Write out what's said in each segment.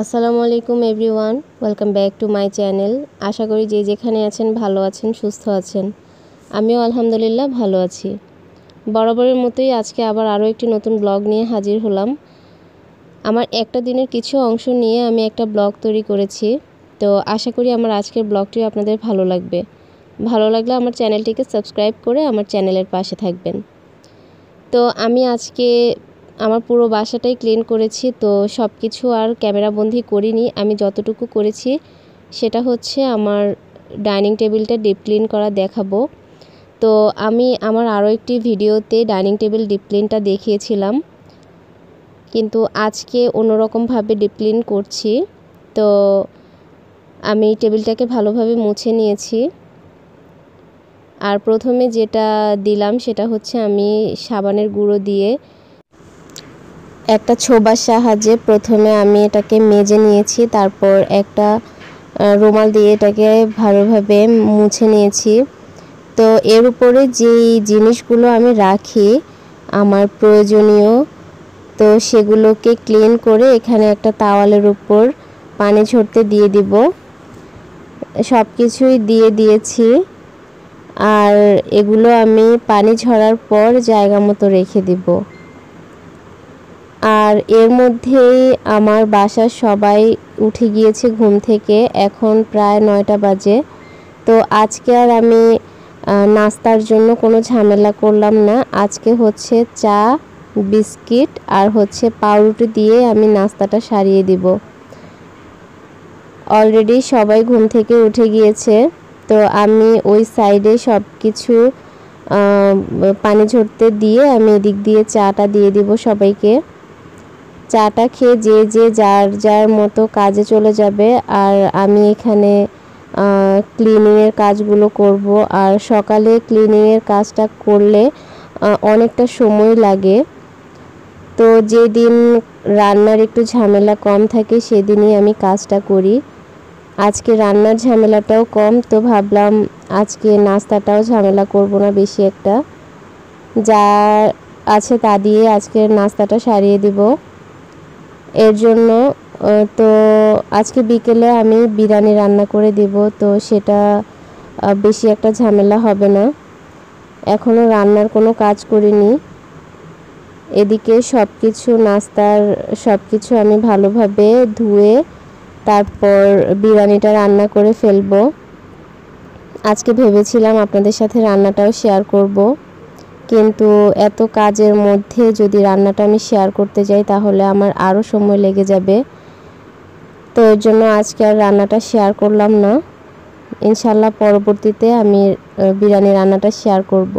আসসালামু আলাইকুম everyone, welcome back to my channel. আশা করি যে যেখানে আছেন ভালো আছেন, সুস্থ আছেন। আমিও আলহামদুলিল্লাহ ভালো আছি। বরাবরের মতোই আজকে আবার আরও একটি নতুন ব্লগ নিয়ে হাজির হলাম। আমার একটা দিনের কিছু অংশ নিয়ে আমি একটা ব্লগ তৈরি করেছি। তো আশা করি আমার আজকের ব্লগটি আপনাদের ভালো লাগবে। ভালো লাগলে আমার চ্যানেলটিকে সাবস্ক্রাইব করে আমার চ্যানেলের পাশে থাকবেন। তো আমি আজকে আমার পুরো বাসাটাই ক্লিন করেছি। তো সব কিছু আর ক্যামেরাবন্দি করিনি। আমি যতটুকু করেছি সেটা হচ্ছে আমার ডাইনিং টেবিলটা ডিপ ক্লিন করা দেখাবো। তো আমি আমার আরও একটি ভিডিওতে ডাইনিং টেবিল ডিপ ক্লিনটা দেখিয়েছিলাম, কিন্তু আজকে অন্যরকমভাবে ডিপ ক্লিন করছি। তো আমি টেবিলটাকে ভালোভাবে মুছে নিয়েছি। আর প্রথমে যেটা দিলাম সেটা হচ্ছে আমি সাবানের গুঁড়ো দিয়ে একটা ছোবার সাহায্যে প্রথমে আমি এটাকে মেজে নিয়েছি। তারপর একটা রুমাল দিয়ে এটাকে ভালোভাবে মুছে নিয়েছি। তো এর উপরে যেই জিনিসগুলো আমি রাখি আমার প্রয়োজনীয়, তো সেগুলোকে ক্লিন করে এখানে একটা তাওয়ালের উপর পানি ঝরতে দিয়ে দিব। সব কিছুই দিয়ে দিয়েছি। আর এগুলো আমি পানি ঝরার পর জায়গা মতো রেখে দিব। আর এর মধ্যেই আমার বাসার সবাই উঠে গিয়েছে ঘুম থেকে। এখন প্রায় 9টা বাজে। তো আজকে আর আমি নাস্তার জন্য কোনো ঝামেলা করলাম না। আজকে হচ্ছে চা, বিস্কিট আর হচ্ছে পাউরুটি দিয়ে আমি নাস্তাটা সারিয়ে দিব। অলরেডি সবাই ঘুম থেকে উঠে গিয়েছে। তো আমি ওই সাইডে সব কিছু পানি ঝরতে দিয়ে আমি এদিক দিয়ে চাটা দিয়ে দিব সবাইকে। চাটা খেয়ে যে যার যার মতো কাজে চলে যাবে। আর আমি এখানে ক্লিনিংয়ের কাজগুলো করব। আর সকালে ক্লিনিংয়ের কাজটা করলে অনেকটা সময় লাগে। তো যেদিন রান্নার একটু ঝামেলা কম থাকে সেদিনই আমি কাজটা করি। আজকে রান্নার ঝামেলাটাও কম, তো ভাবলাম আজকে নাস্তাটাও ঝামেলা করব না বেশি একটা। যা আছে তা দিয়ে আজকে নাস্তাটা সারিয়ে দিব। এর জন্য তো আজকে বিকেলে আমি বিরিয়ানি রান্না করে দিব। তো সেটা বেশি একটা ঝামেলা হবে না। এখনও রান্নার কোনো কাজ করিনি। এদিকে সব কিছু নাস্তার সব কিছু আমি ভালোভাবে ধুয়ে তারপর বিরিয়ানিটা রান্না করে ফেলবো। আজকে ভেবেছিলাম আপনাদের সাথে রান্নাটাও শেয়ার করব, কিন্তু এত কাজের মধ্যে যদি রান্নাটা আমি শেয়ার করতে যাই তাহলে আমার আরও সময় লেগে যাবে। তো এর জন্য আজকে আর রান্নাটা শেয়ার করলাম না। ইনশাল্লাহ পরবর্তীতে আমি বিরিয়ানি রান্নাটা শেয়ার করব।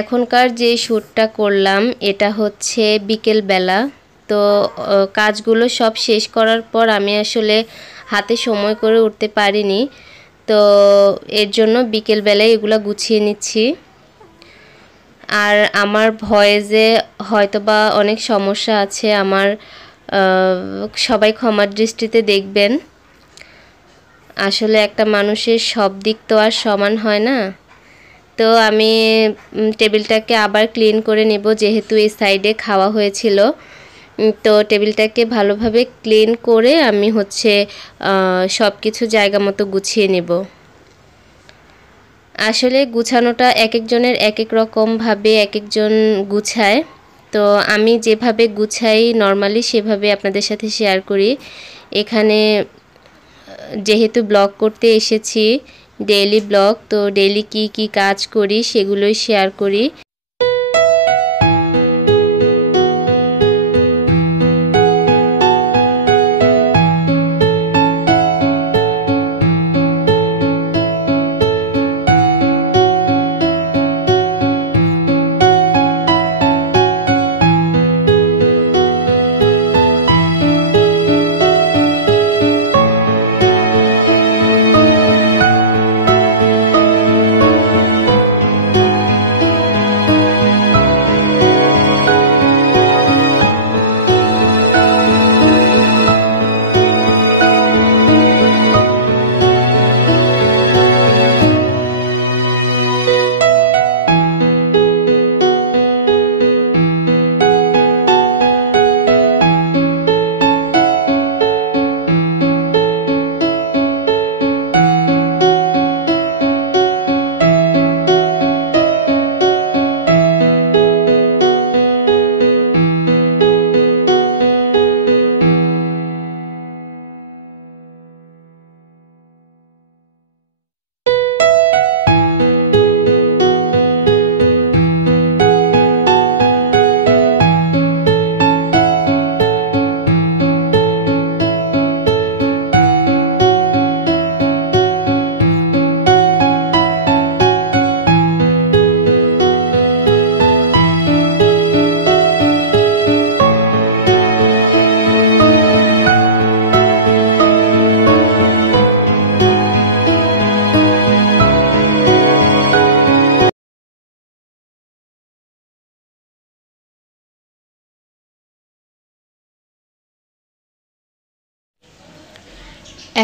এখনকার যে শ্যুটটা করলাম এটা হচ্ছে বিকেলবেলা। তো কাজগুলো সব শেষ করার পর আমি আসলে হাতে সময় করে উঠতে পারিনি। তো এর জন্য বিকেলবেলায় এগুলো গুছিয়ে নিচ্ছি। আর আমার ভয়েসে হয়তোবা অনেক সমস্যা আছে, আমার সবাই ক্ষমার দৃষ্টিতে দেখবেন। আসলে একটা মানুষের সব দিক তো আর সমান হয় না। তো আমি টেবিলটাকে আবার ক্লিন করে নেব, যেহেতু এই সাইডে খাওয়া হয়েছিল। তো টেবিলটাকে ভালোভাবে ক্লিন করে আমি হচ্ছে সব কিছু জায়গা মতো গুছিয়ে নেব। আসলে গুছানোটা এক একজনের এক এক রকমভাবে এক একজন গুছায়। তো আমি যেভাবে গুছাই নর্মালি সেভাবে আপনাদের সাথে শেয়ার করি। এখানে যেহেতু ব্লগ করতে এসেছি, ডেইলি ব্লগ, তো ডেইলি কি কাজ করি সেগুলোই শেয়ার করি।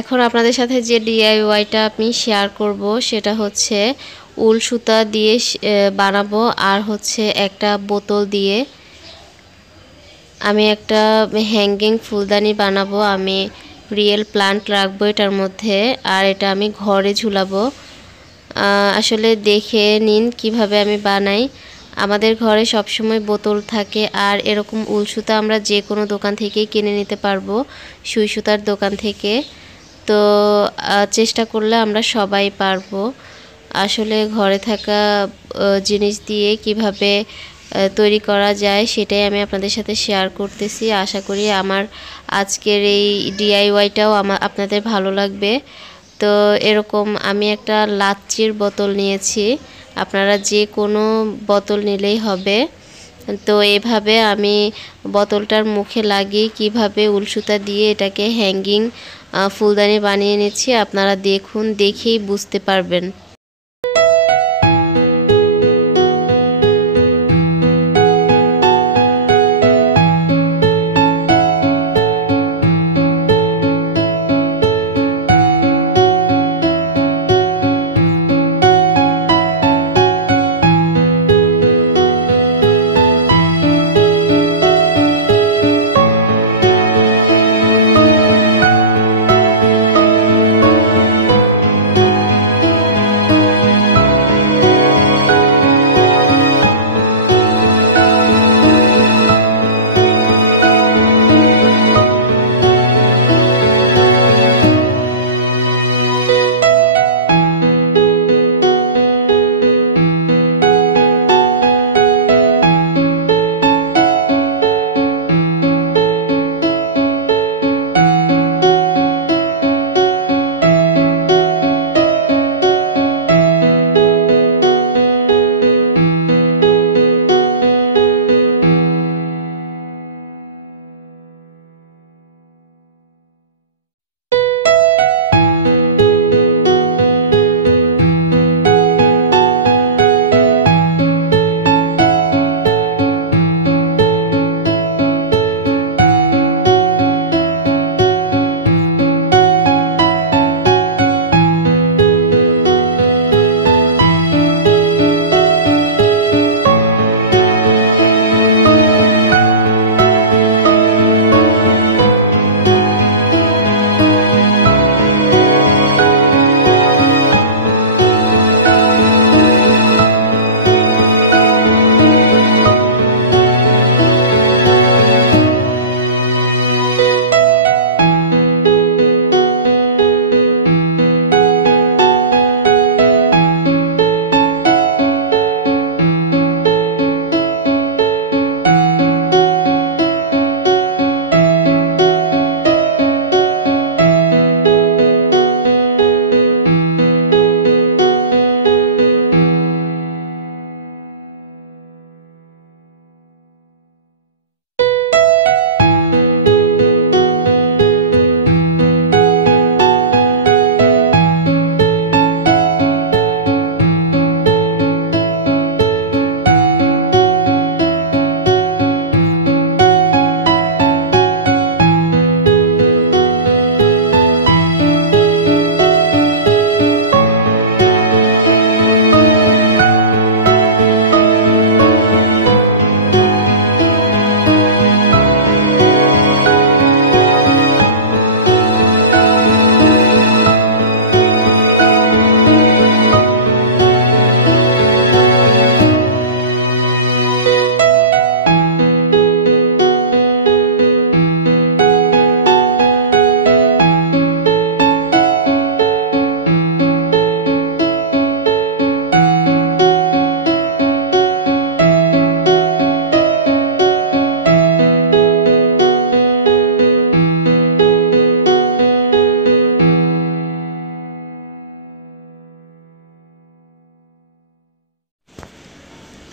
এখন আপনাদের সাথে যে ডিআইওয়াইটা আমি শেয়ার করব সেটা হচ্ছে উল সুতা দিয়ে বানাবো, আর হচ্ছে একটা বোতল দিয়ে আমি একটা হ্যাঙ্গিং ফুলদানি বানাবো। আমি রিয়েল প্লান্ট রাখবো এটার মধ্যে, আর এটা আমি ঘরে ঝুলাবো। আসলে দেখে নিন কিভাবে আমি বানাই। আমাদের ঘরে সবসময় বোতল থাকে, আর এরকম উল সুতা আমরা যে কোনো দোকান থেকেই কিনে নিতে পারবো, সুই সুতার দোকান থেকে। তো চেষ্টা করলে আমরা সবাই পারবো। আসলে ঘরে থাকা জিনিস দিয়ে কিভাবে তৈরি করা যায় সেটাই আমি আপনাদের সাথে শেয়ার করতেছি। আশা করি আমার আজকের এই ডিআইওয়াইটাও আপনাদের ভালো লাগবে। তো এরকম আমি একটা লাচ্চির বোতল নিয়েছি, আপনারা যে কোনো বোতল নিলেই হবে। তো এভাবে আমি বোতলটার মুখে লাগিয়ে কিভাবে উল সুতা দিয়ে এটাকে হ্যাঙ্গিং ফুলদানি বানিয়ে নিচ্ছি, আপনারা দেখুন, দেখেই বুঝতে পারবেন।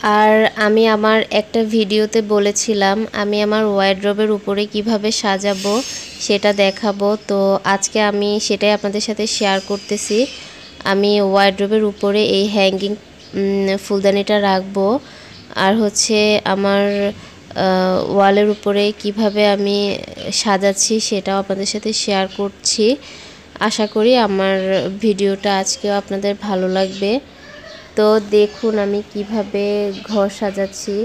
আর আমি আমার একটা ভিডিওতে বলেছিলাম আমি আমার ওয়ারড্রবের উপরে কিভাবে সাজাবো সেটা দেখাবো। তো আজকে আমি সেটাই আপনাদের সাথে শেয়ার করতেছি। আমি ওয়ারড্রবের উপরে এই হ্যাঙ্গিং ফুলদানিটা রাখবো, আর হচ্ছে আমার ওয়ালের উপরে কিভাবে আমি সাজাচ্ছি সেটাও আপনাদের সাথে শেয়ার করছি। আশা করি আমার ভিডিওটা আজকেও আপনাদের ভালো লাগবে। তো দেখুন আমি কিভাবে ঘর সাজাচ্ছি,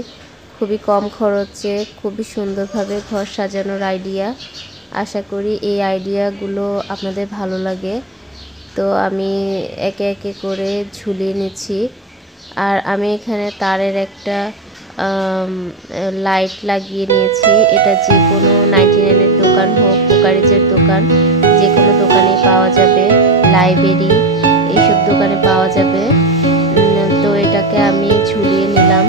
খুবই কম খরচে খুবই সুন্দরভাবে ঘর সাজানোর আইডিয়া। আশা করি এই আইডিয়াগুলো আপনাদের ভালো লাগে। তো আমি একে একে করে ঝুলিয়ে নিচ্ছি। আর আমি এখানে তারের একটা লাইট লাগিয়ে নিয়েছি। এটা যে কোনো 99-এর দোকান হোক, কুকারিজের দোকান, যে কোনো দোকানেই পাওয়া যাবে, লাইব্রেরি এইসব দোকানে পাওয়া যাবে। তো এটাকে আমি ঝুলিয়ে নিলাম।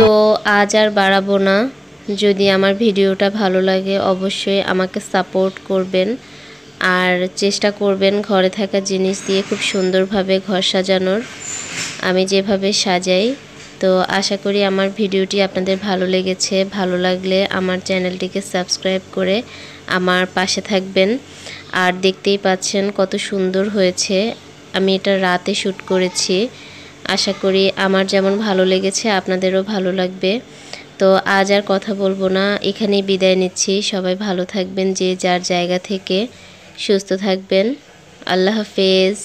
তো আজ আর বাড়াবো না। যদি আমার ভিডিওটা ভালো লাগে অবশ্যই আমাকে সাপোর্ট করবেন, আর চেষ্টা করবেন ঘরে থাকা জিনিস দিয়ে খুব সুন্দরভাবে ঘর সাজানোর, আমি যেভাবে সাজাই। তো আশা করি আমার ভিডিওটি আপনাদের ভালো লেগেছে। ভালো লাগলে আমার চ্যানেলটিকে সাবস্ক্রাইব করে আমার পাশে থাকবেন। আর দেখতেই পাচ্ছেন কত সুন্দর হয়েছে। আমি এটা রাতে শ্যুট করেছি। আশা করি আমার যেমন ভালো লেগেছে আপনাদেরও ভালো লাগবে। তো আজ আর কথা বলবো না, এখানেই বিদায় নিচ্ছি। সবাই ভালো থাকবেন, যে যার জায়গা থেকে সুস্থ থাকবেন। আল্লাহ হাফেজ।